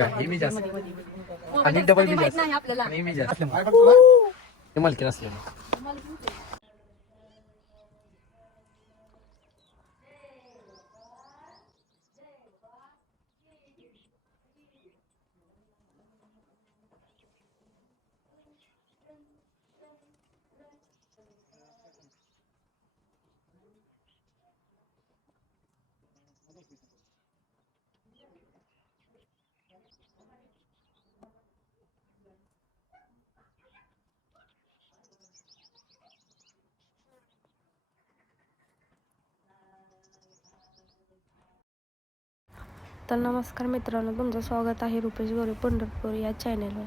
हे मी जास्त आणि डबल बी माहीत जास्त. आणि मी जास्त. ते मालकी नसलेलं तर नमस्कार मित्रांनो तुमचं स्वागत आहे रुपेश गोरे पंढरपूर या चॅनलवर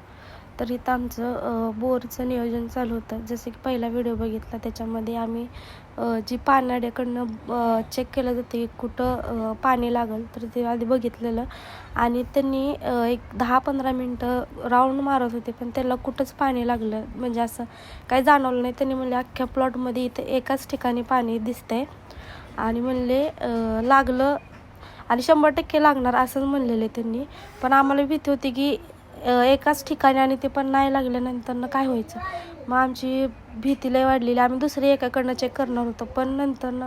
तर इथं आमचं बोरचं नियोजन चालू होतं. जसं की पहिला व्हिडिओ बघितला त्याच्यामध्ये आम्ही जी पानाड्याकडनं चेक केलं जातं की कुठं पाणी लागल तर ते आधी बघितलेलं. आणि त्यांनी एक दहा पंधरा मिनटं राऊंड मारत होते पण त्याला कुठंच पाणी लागलं. म्हणजे असं काही जाणवलं नाही. त्यांनी म्हणले अख्ख्या प्लॉटमध्ये इथं एकाच ठिकाणी पाणी दिसतंय. आणि म्हणले लागलं आणि शंभर टक्के लागणार असंच म्हणलेले त्यांनी. पण आम्हाला भीती होती की एकाच ठिकाणी आणि ते पण नाही लागल्यानंतर काय व्हायचं? मग आमची भीती लय वाढलेली. आम्ही दुसरी एकाकडनं चेक करणार होतो. पण नंतर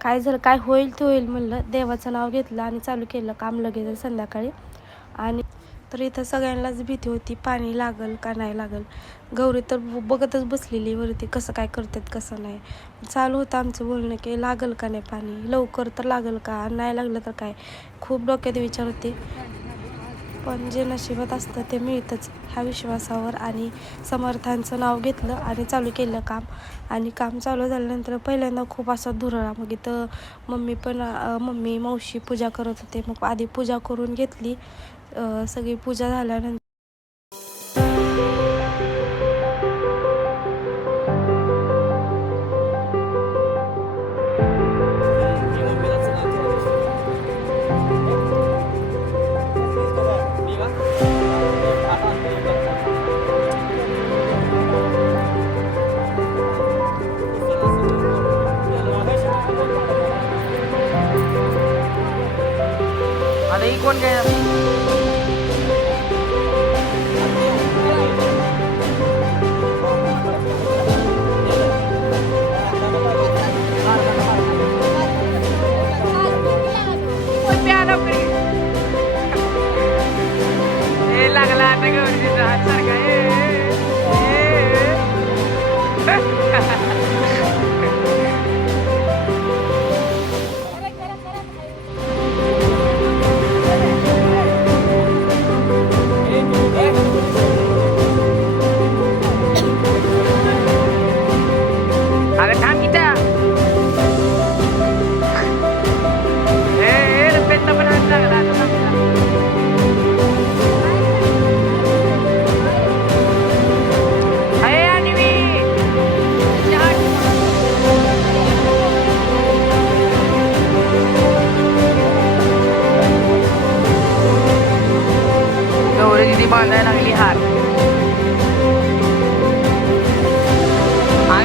काय झालं काय होईल ते होईल म्हणलं. देवाचं नाव घेतलं आणि चालू केलं काम लगेच संध्याकाळी. आणि तर इथं सगळ्यांनाच भीती होती पाणी लागल का नाही लागल. गौरी तर ब- बघतच बसलेली वरती कसं काय करतात कसं नाही. चालू होतं आमचं बोलणं की लागल का नाही पाणी? लवकर तर लागल का? नाही लागलं तर काय? खूप डोक्यात विचार होते. पण जे नशिबात असतं ते मिळतंच. ह्या विश्वासावर आणि समर्थांचं नाव घेतलं आणि चालू केलं काम. आणि काम चालू झाल्यानंतर पहिल्यांदा खूप असा धुरळा मग इथं मम्मी पण मम्मी मावशी पूजा करत होते. मग आधी पूजा करून घेतली. सगळी पूजा झाल्यानंतर लागला आता गौरीचा हात सारखा अरे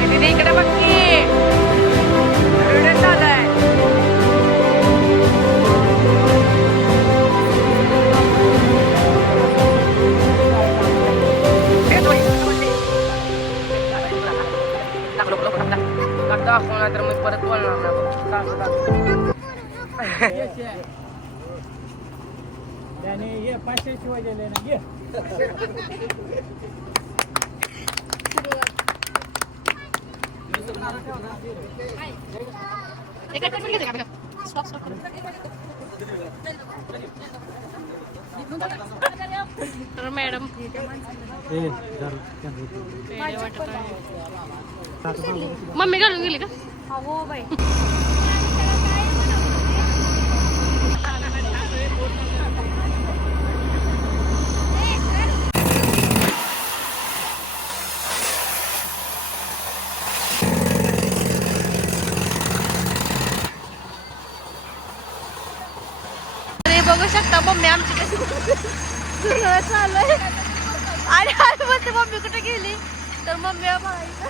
दिदी इकडे बघ की व्हिडिओ चालू आहे दाखवणार तर मी परत बोलणार नाही ये पाचशे शिवाय गेले ना ये तर मॅडम मम्मी घालून गेली का? हो बाई. बघू शकता मम्मी आमची कशी धुरळं चालू आहे आणि आम्ही म्हणते मम्मी कुठे गेली? तर मम्मी आम्हाला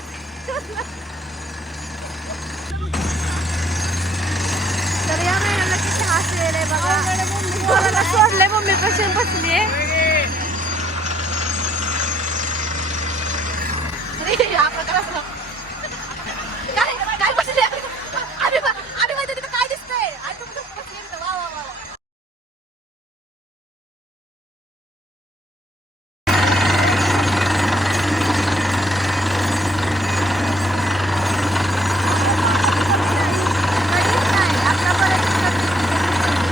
तर या महिन्याला किती हसलेलं आहे बघा. पोराला सोडलंय मम्मी कशी बसली आहे काय बसली अरे वा, अरे वा, तिथं काय दिसतंय अरे तुम्ही कसं बसली इथं? वा, वा, वा, वा. कधीच नाही. आतापर्यंत कधीच नाही.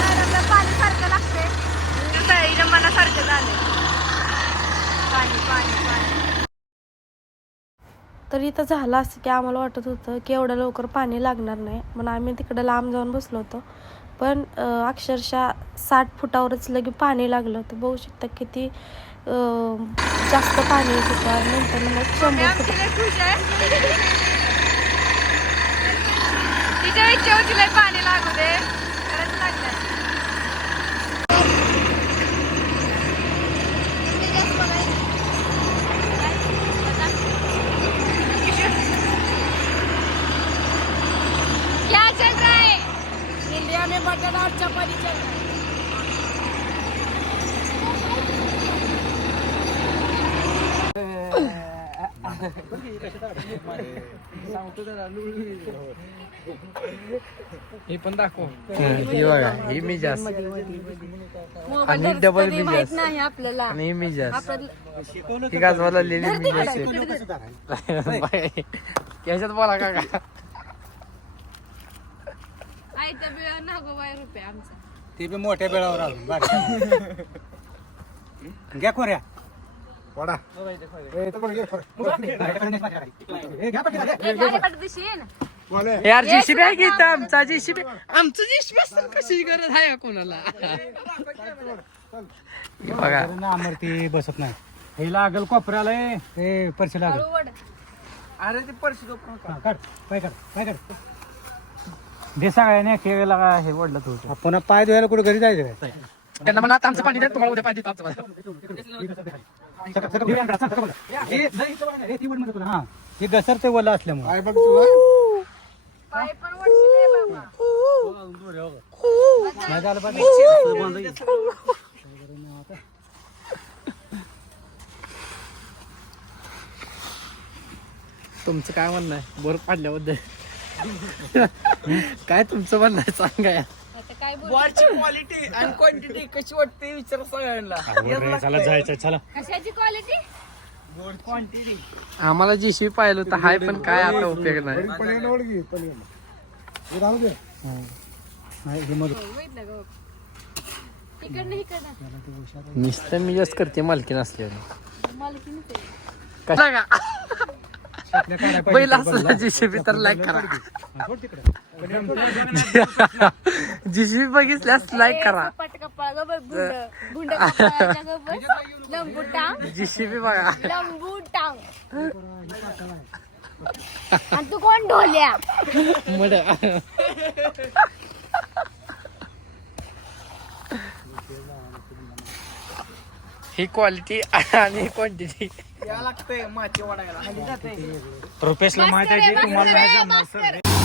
मॅडमला पाणी सारखं लागते तळीच्या मनासारखं झालंय पाणी पाणी पाणी. तर इथं झालं असं की आम्हाला वाटत होतं की एवढ्या लवकर पाणी लागणार नाही. म्हणून आम्ही तिकडं लांब जाऊन बसलो होतो. पण अक्षरशः साठ फुटावरच लगे पाणी लागलं होतं. बघू शकता किती जास्त पाणी येत होतं. नंतर मग शंभर फुट तिच्या पाणी लागू दे खरंच लागलं क्या चल रहा है इंडिया है हे पण दाखव. बघा ही मी जास्त. आणि डबल मी जास्त. नाही आपल्याला. आणि मी जास्त. ही गाजवाला लिहिली मी जास्त. याच्यात बोला का रुपये आमचा. ते बी मोठ्या बेळावर आलो. बारक्या. घ्या खोऱ्या. यार जीसीबी आहे की इथं? आमचा जीसीबी आमचं जीसीबी असतं कशी गरज आहे कोणाला? बघा. अमरती बसत नाही. हे लागल कोपऱ्याला हे. हे परशी लागल. अरे ते परशी काढ. पाय काढ. पाय काढ. दे सगळ्याने केळेला का हे वडलं तू पुन्हा पाय धुवायला कुठे घरी जायचं काय? त्यांना म्हणा आता आमचं पाणी द्या तुम्हाला उद्या पाणी देतो आमचं हा हे घसर ते वला असल्यामुळे. पाय पण वडशील बाबा. नाही झालं पाहिजे. तुमचं काय म्हणणं आहे? बोर पाडल्याबद्दल. काय तुमचं म्हणणं आहे? सांगा. आता काय बोल? बॉलची क्वालिटी आणि क्वांटिटी कशी वाटते विचार सगळ्यांना. चला जायचं चला. कशाची क्वालिटी आम्हाला जीसीबी पाहिलं होतं हाय पण काय आता उपयोग नाही. नाही, हे मधु- इकडनं इकडनं. नुसतं मी जास्त करते मालकी नसल्यावर मालकीनच आहे. कशा का बैल तर असला बदला. जीसीबी तर लाईक करा. हा, सोड तिकडे. जीसीबी बघितल्यास लाईक करा. जीसीबी बघा. लंबू टांग आणि तू कोण ढोल्या? मड ही क्वालिटी आणि क्वांटिटी रुपेशला माहीत आहे की तुम्हाला